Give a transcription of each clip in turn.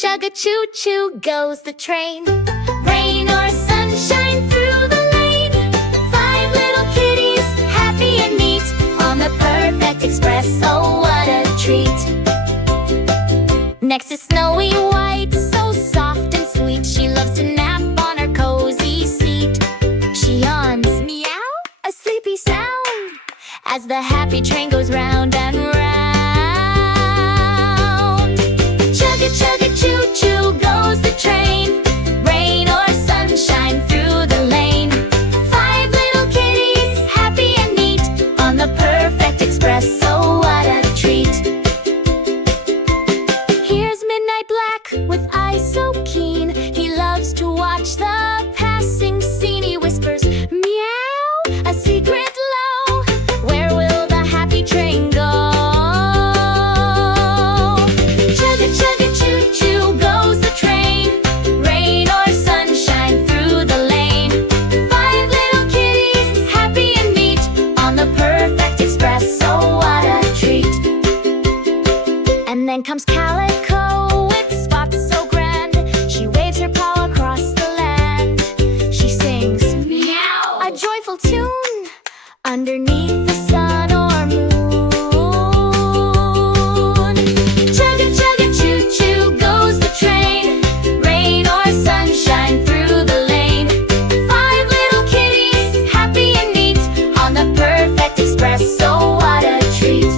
chugga choo choo goes the train. Rain or sunshine through the lane. 5 little kitties, happy and neat, on the Purr-fect Express. Oh, what a treat! Next is Snowy White, so soft and sweet. She loves to nap on her cozy seat. She yawns, meow, a sleepy sound, as the happy train goes round and round. Chugga chugga choo choo goes the train. Rain or sunshine through the lane. 5 little kitties, happy and neat, on the Purr-fect Express. Oh, what a treat! Here's Midnight Black with eyes so keen. He loves to watch the passing scene. He whispers, meow, a secret low. Where will the happy train go? Chugga chugga choo choo goes the train. Rain or sunshine through the lane. 5 little kitties, happy and neat, on the Purr-fect Express. Oh, what a treat! And then comes Calico with spots so grand. She waves her paw across the land. She sings, meow, a joyful tune, underneath the sun or moon. Chugga chugga choo choo goes the train. Rain or sunshine through the lane. 5 little kitties, happy and neat, on the Purr-fect Express. So what a treat!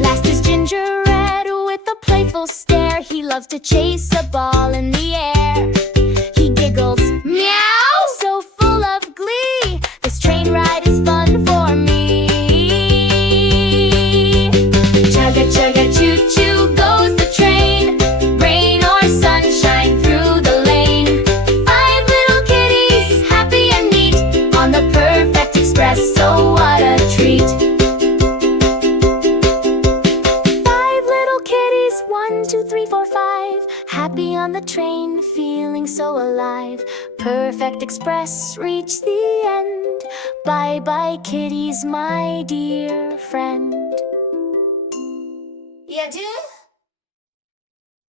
Last is Ginger Red with a playful stare. He loves to chase a ball in the air. He giggles, meow, so full of glee. This train ride is fun for me. Chugga chugga choo choo goes the train. Rain or sunshine through the lane. 5 little kitties, happy and neat, on the Purr-fect Express. So what a treat! 5 little kitties, 1, 2, 3, 4, 5, happy on the train, feeling so alive. Purr-fect Express reached the end. Bye bye, kitties, my dear friend. Yeah, dude.